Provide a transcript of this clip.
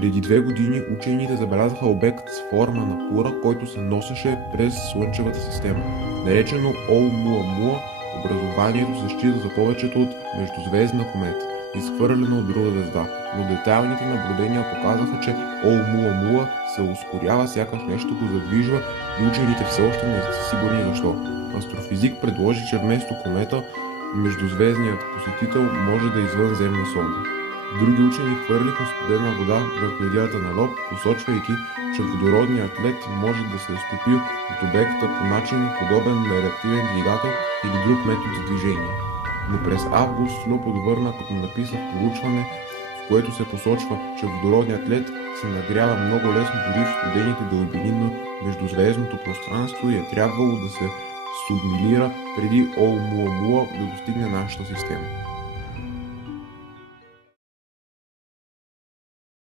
Преди 2 години учените забелязаха обект с форма на кура, който се носеше през Слънчевата система. Наречено Оумуамуа, образованието се счита за повечето от междузвездна комета, изхвърлена от друга звезда, но детайлните наблюдения показаха, че Оумуамуа се ускорява, сякаш нещо го задвижва и учените все още не са сигурни защо. Астрофизик предложи, че вместо комета, междузвездният посетител може да е извънземна сонда. Други учени хвърлиха студена вода върху идеята на Лоб, посочвайки, че водородният лед може да се е стопил от обекта по начин подобен на реактивен двигател или друг метод за движение. Но през август Лоб отвърна, като написа в проучване, в което се посочва, че водородният лед се нагрява много лесно дори в студените дълбини на междузвездното пространство и е трябвало да се субмилира преди Оумуамуа да достигне нашата система.